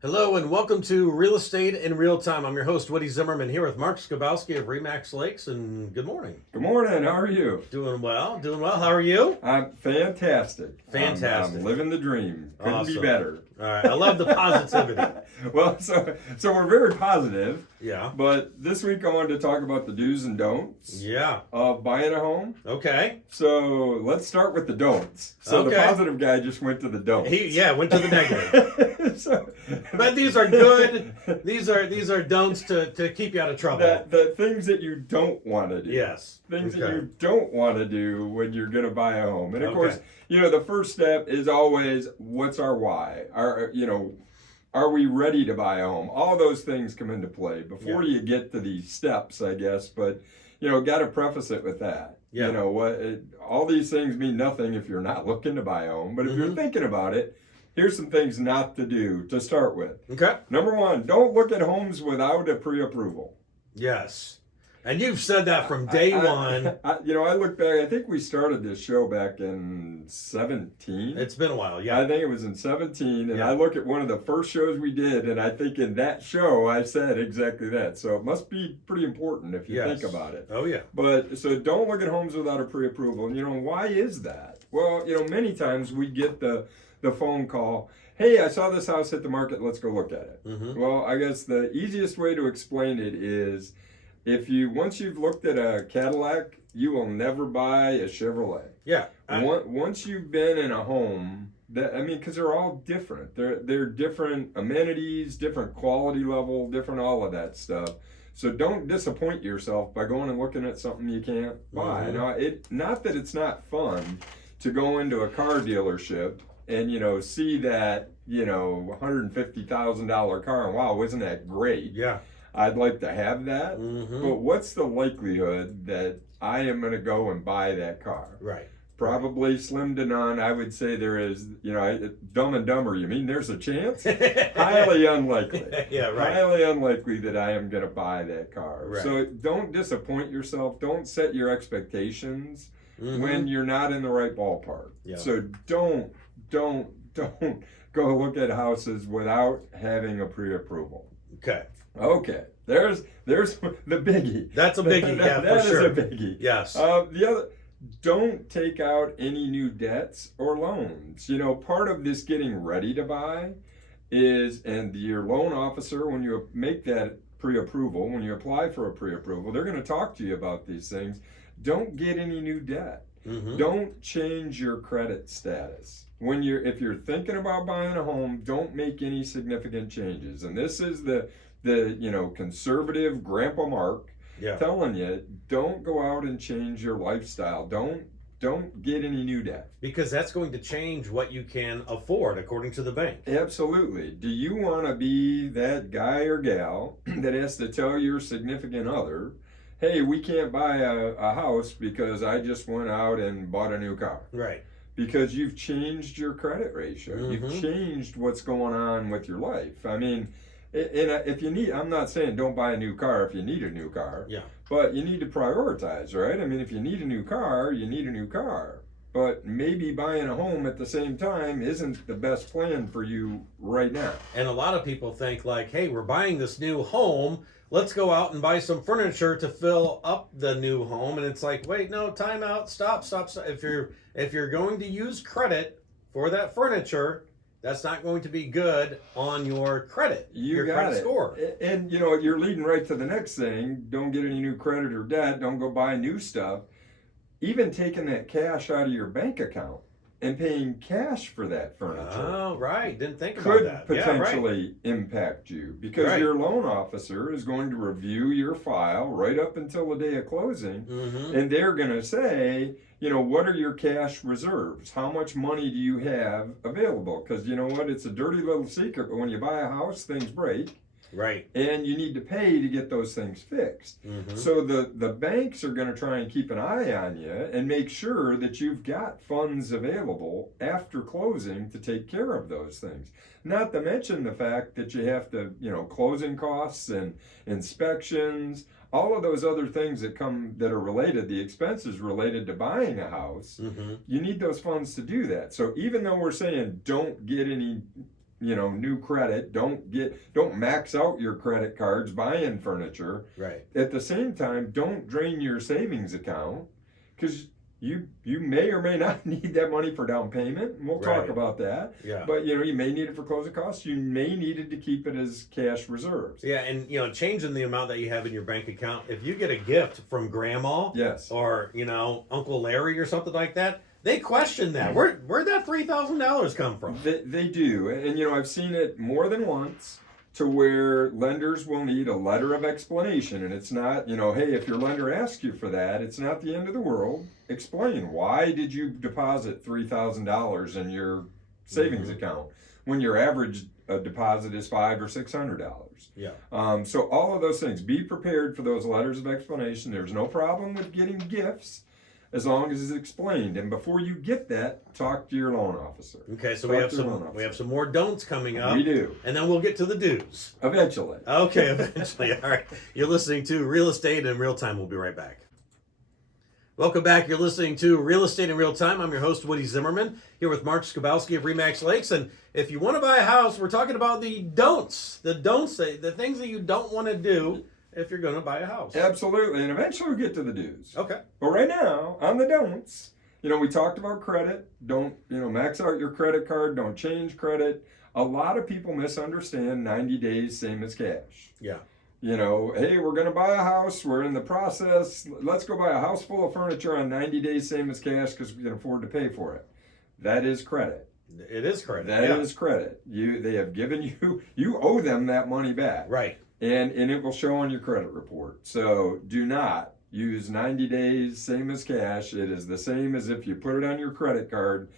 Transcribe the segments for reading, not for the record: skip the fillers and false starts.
Hello and welcome to Real Estate in Real Time. I'm your host, Woody Zimmerman, here with Mark Skabowski of Remax Lakes, and good morning. Good morning. How are you? Doing well, doing well. How are you? I'm fantastic. Fantastic. I'm living the dream. Couldn't be Awesome. better. All right, I love the positivity. Well, so we're very positive, Yeah, but this week I wanted to talk about the do's and don'ts yeah, of buying a home. okay. So let's start with the don'ts. So Okay. the positive guy just went to the don'ts. Went to the negative. So, But these are good. These are don'ts to keep you out of trouble. the things that you don't want to do. Yes. Things that Okay. you don't want to do when you're going to buy a home. And of Okay. course, the first step is always, what's our why? Are we ready to buy a home? All those things come into play before you get to these steps, I guess. But, got to preface it with that. Yeah. All these things mean nothing if you're not looking to buy a home. But if you're Mhm. thinking about it, here's some things not to do to start with. Okay. Number one, don't look at homes without a pre-approval. Yes. And you've said that from day one. I look back. I think we started this show back in 17. It's been a while. Yeah. I think it was in 17, and Yeah. I look at one of the first shows we did, and I think in that show I said exactly that. So it must be pretty important if you Yes. think about it. Oh yeah. But so don't look at homes without a pre-approval. And why is that? Well, many times we get the phone call. Hey, I saw this house hit the market. Let's go look at it. Mm-hmm. Well, I guess the easiest way to explain it is, once you've looked at a Cadillac, you will never buy a Chevrolet. Yeah. Once you've been in a home, because they're all different. They're different amenities, different quality level, different all of that stuff. So don't disappoint yourself by going and looking at something you can't buy. Mhm. Now, not that it's not fun to go into a car dealership and see that $150,000 car, and wow, isn't that great? Yeah. I'd like to have that. Mm-hmm. But what's the likelihood that I am going to go and buy that car? Right. Probably slim to none. I would say there is, Dumb and Dumber, you mean there's a chance? Highly unlikely. Yeah, right. Highly unlikely that I am going to buy that car. Right. So don't disappoint yourself. Don't set your expectations Mhm. when you're not in the right ballpark. Yeah. So don't go look at houses without having a pre-approval. Okay. Okay, there's the biggie. That's a biggie, yeah, That for is sure. a biggie. Yes. The other, don't take out any new debts or loans. Part of this getting ready to buy is, and your loan officer, when you make that pre-approval, when you apply for a pre-approval, they're going to talk to you about these things. Don't get any new debt. Mm-hmm. Don't change your credit status. If you're thinking about buying a home, don't make any significant changes. And this is the conservative Grandpa Mark Yeah. telling you, don't go out and change your lifestyle. Don't get any new debt. Because that's going to change what you can afford according to the bank. Absolutely. Do you want to be that guy or gal that has to tell your significant other, hey, we can't buy a house because I just went out and bought a new car? Right. Because you've changed your credit ratio. Mhm. You've changed what's going on with your life. I mean, if you need, I'm not saying don't buy a new car if you need a new car. Yeah. But you need to prioritize, right? I mean, if you need a new car, you need a new car. But maybe buying a home at the same time isn't the best plan for you right now. And a lot of people think like, hey, we're buying this new home. Let's go out and buy some furniture to fill up the new home. And it's like, wait, no, time out, stop. If you're going to use credit for that furniture, that's not going to be good on your credit, your got credit it. score. And you're leading right to the next thing. Don't get any new credit or debt. Don't go buy new stuff. Even taking that cash out of your bank account and paying cash for that furniture Oh, right. Didn't think about could that. potentially impact you, because Right. your loan officer is going to review your file right up until the day of closing. Mm-hmm. And they're going to say, what are your cash reserves? How much money do you have available? Because you know what? It's a dirty little secret, but when you buy a house, things break. Right. And you need to pay to get those things fixed. Mm-hmm. So the banks are going to try and keep an eye on you and make sure that you've got funds available after closing to take care of those things. Not to mention the fact that you have to, closing costs and inspections, all of those other things that are related, the expenses related to buying a house. Mm-hmm. You need those funds to do that. So even though we're saying don't get any new credit. Don't max out your credit cards buying furniture. Right. At the same time, don't drain your savings account, because you may or may not need that money for down payment. And we'll talk Right. about that. Yeah. But you may need it for closing costs. You may need it to keep it as cash reserves. Yeah, and changing the amount that you have in your bank account. If you get a gift from grandma, Yes. or Uncle Larry or something like that, they question that. Where'd that $3,000 come from? They do, and I've seen it more than once, to where lenders will need a letter of explanation, and it's not, hey, if your lender asks you for that, it's not the end of the world. Explain, why did you deposit $3,000 in your savings account when your average deposit is $500 or $600? Yeah. So all of those things, be prepared for those letters of explanation. There's no problem with getting gifts, as long as it's explained. And before you get that, talk to your loan officer. Okay, so Talk we have to your loan some officer. some more don'ts coming up. We do. And then we'll get to the do's. Eventually. Okay, eventually. All right. You're listening to Real Estate in Real Time. We'll be right back. Welcome back. You're listening to Real Estate in Real Time. I'm your host, Woody Zimmerman, here with Mark Skabowski of Remax Lakes. And if you want to buy a house, we're talking about the don'ts. The things that you don't want to do if you're going to buy a house. Absolutely. And eventually we'll get to the do's. Okay. But right now, on the don'ts, we talked about credit. Don't, max out your credit card. Don't change credit. A lot of people misunderstand 90 days, same as cash. Yeah. Hey, we're going to buy a house. We're in the process. Let's go buy a house full of furniture on 90 days, same as cash, because we can afford to pay for it. That is credit. It is credit. That is credit. They have given you owe them that money back. Right. And it will show on your credit report. So do not use 90 days, same as cash. It is the same as if you put it on your credit card.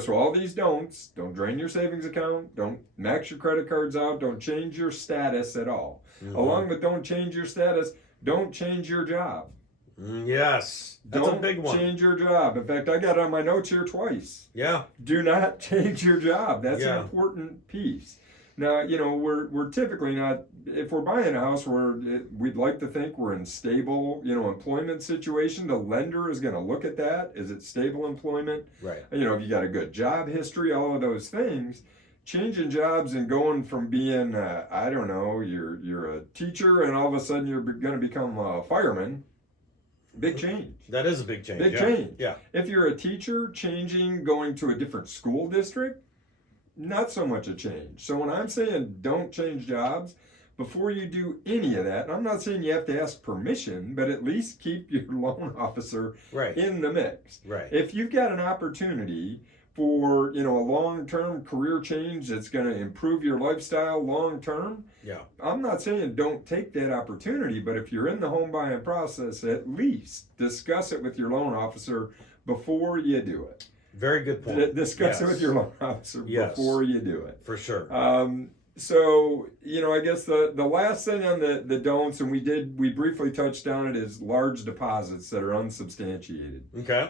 So all these don'ts: don't drain your savings account, don't max your credit cards out, don't change your status at all. Along with don't change your status, don't change your job. Yes, that's a big one. Don't change your job. In fact, I got it on my notes here twice. Yeah. Do not change your job. That's an important piece. Now, we're typically not, if we're buying a house, we'd like to think we're in stable, employment situation. The lender is going to look at that. Is it stable employment? Right. If you got a good job history, all of those things. Changing jobs and going from being, you're a teacher and all of a sudden you're going to become a fireman. Big change. That is a big change. Big change. Yeah. If you're a teacher, going to a different school district, not so much a change. So when I'm saying don't change jobs, before you do any of that, and I'm not saying you have to ask permission, but at least keep your loan officer in the mix. Right. If you've got an opportunity for a long-term career change that's going to improve your lifestyle long-term, I'm not saying don't take that opportunity, but if you're in the home buying process, at least discuss it with your loan officer before you do it. Very good point. Discuss it with your loan officer before you do it. For sure. So, I guess the last thing on the don'ts, and we briefly touched on it, is large deposits that are unsubstantiated. Okay.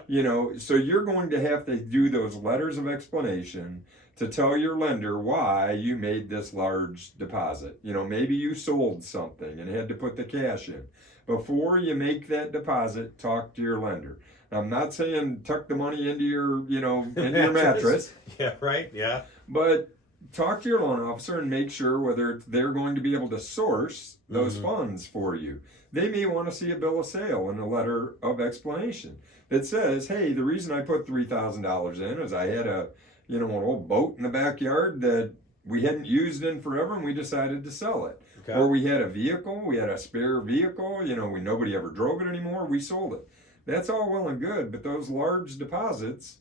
So you're going to have to do those letters of explanation to tell your lender why you made this large deposit. Maybe you sold something and had to put the cash in. Before you make that deposit, talk to your lender. I'm not saying tuck the money into your, into your mattress. Yeah, right. Yeah. But talk to your loan officer and make sure whether they're going to be able to source those funds for you. They may want to see a bill of sale and a letter of explanation that says, hey, the reason I put $3,000 in is I had an old boat in the backyard that we hadn't used in forever and we decided to sell it. Okay. Or we had a vehicle, we had a spare vehicle, nobody ever drove it anymore, we sold it. That's all well and good, but those large deposits,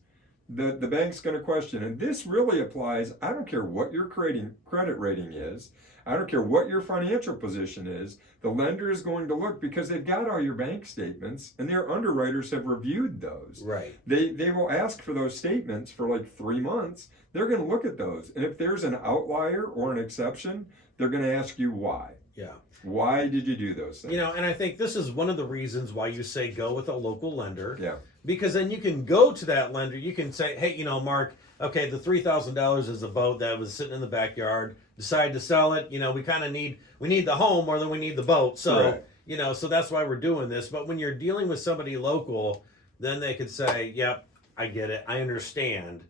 the bank's going to question. And this really applies, I don't care what your credit rating is, I don't care what your financial position is, the lender is going to look because they've got all your bank statements and their underwriters have reviewed those. Right. They will ask for those statements for like 3 months. They're going to look at those. And if there's an outlier or an exception, they're going to ask you why. Yeah. Why did you do those things? And I think this is one of the reasons why you say go with a local lender. Yeah. Because then you can go to that lender. You can say, hey, Mark, okay, the $3,000 is a boat that was sitting in the backyard. Decided to sell it. We kind of need the home more than we need the boat. So, so that's why we're doing this. But when you're dealing with somebody local, then they could say, yep, I get it. I understand.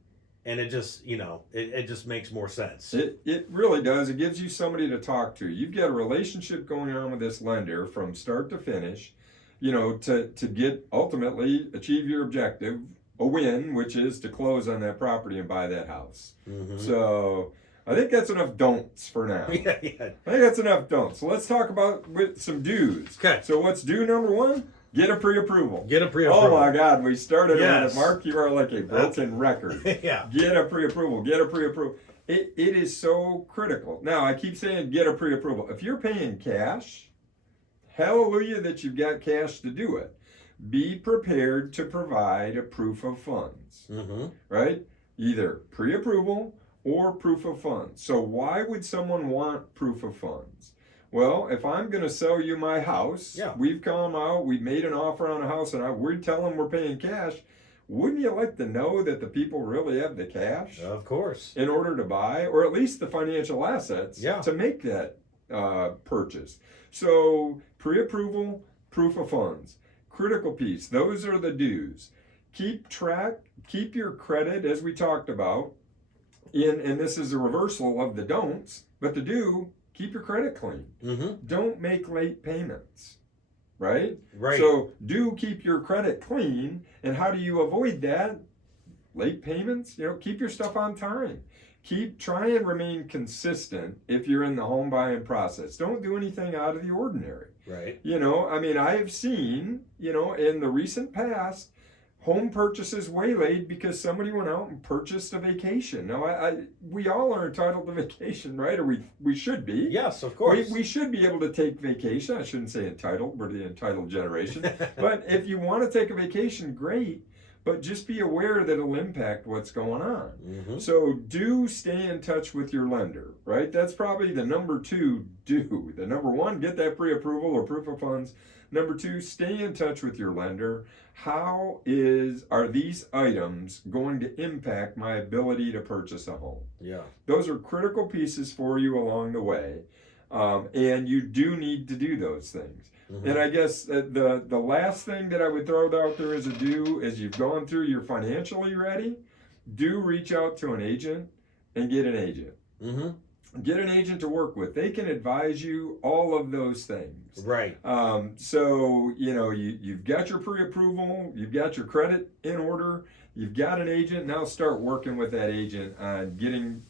and it just, it just makes more sense. It really does. It gives you somebody to talk to. You've got a relationship going on with this lender from start to finish, to get ultimately achieve your objective, a win, which is to close on that property and buy that house. Mm-hmm. So I think that's enough don'ts for now. Yeah. I think that's enough don'ts. So let's talk about with some do's. Okay. So what's do number one? Get a pre-approval. Get a pre-approval. Oh my God, we started on Yes. it. Mark, you are like a broken record. Yeah. Get a pre-approval. Get a pre-approval. It is so critical. Now, I keep saying get a pre-approval. If you're paying cash, hallelujah that you've got cash to do it. Be prepared to provide a proof of funds, Mm-hmm. right? Either pre-approval or proof of funds. So why would someone want proof of funds? Well, if I'm going to sell you my house, Yeah. we've come out, we've made an offer on a house, and we tell them we're paying cash, wouldn't you like to know that the people really have the cash Of course. in order to buy, or at least the financial assets Yeah. to make that purchase? So pre-approval, proof of funds, critical piece. Those are the do's. Keep your credit, as we talked about, and this is a reversal of the don'ts, but the do, keep your credit clean. Mm-hmm. Don't make late payments, right? Right. So do keep your credit clean. And how do you avoid that? Late payments, keep your stuff on time. Try and remain consistent if you're in the home buying process. Don't do anything out of the ordinary. Right. I have seen, in the recent past, home purchases waylaid because somebody went out and purchased a vacation. Now, we all are entitled to vacation, right? Or we should be. Yes, of course. We should be able to take vacation. I shouldn't say entitled. We're the entitled generation. But if you want to take a vacation, great. But just be aware that it'll impact what's going on. Mm-hmm. So do stay in touch with your lender, right? That's probably the number 2 do. The number 1, get that pre-approval or proof of funds. Number 2, stay in touch with your lender. How are these items going to impact my ability to purchase a home? Yeah. Those are critical pieces for you along the way. And you do need to do those things. Mm-hmm. And I guess the last thing that I would throw out there as a do is you've gone through, you're financially ready, do reach out to an agent and get an agent. Mm-hmm. Get an agent to work with. They can advise you all of those things. Right. So, you've got your pre-approval, you've got your credit in order, you've got an agent, now start working with that agent on getting,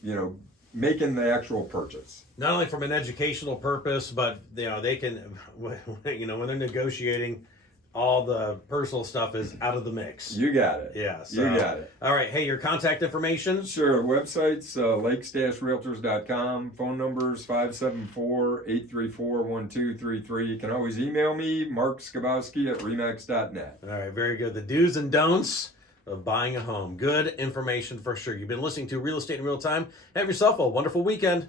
making the actual purchase. Not only from an educational purpose, but they can, when they're negotiating, all the personal stuff is out of the mix. You got it. Yeah. So, You got it. All right. Hey, your contact information? Sure. Websites, lakes-realtors.com. Phone numbers, 574-834-1233. You can always email me, Mark Skabowski at remax.net. All right. Very good. The do's and don'ts of buying a home. Good information for sure. You've been listening to Real Estate in Real Time. Have yourself a wonderful weekend.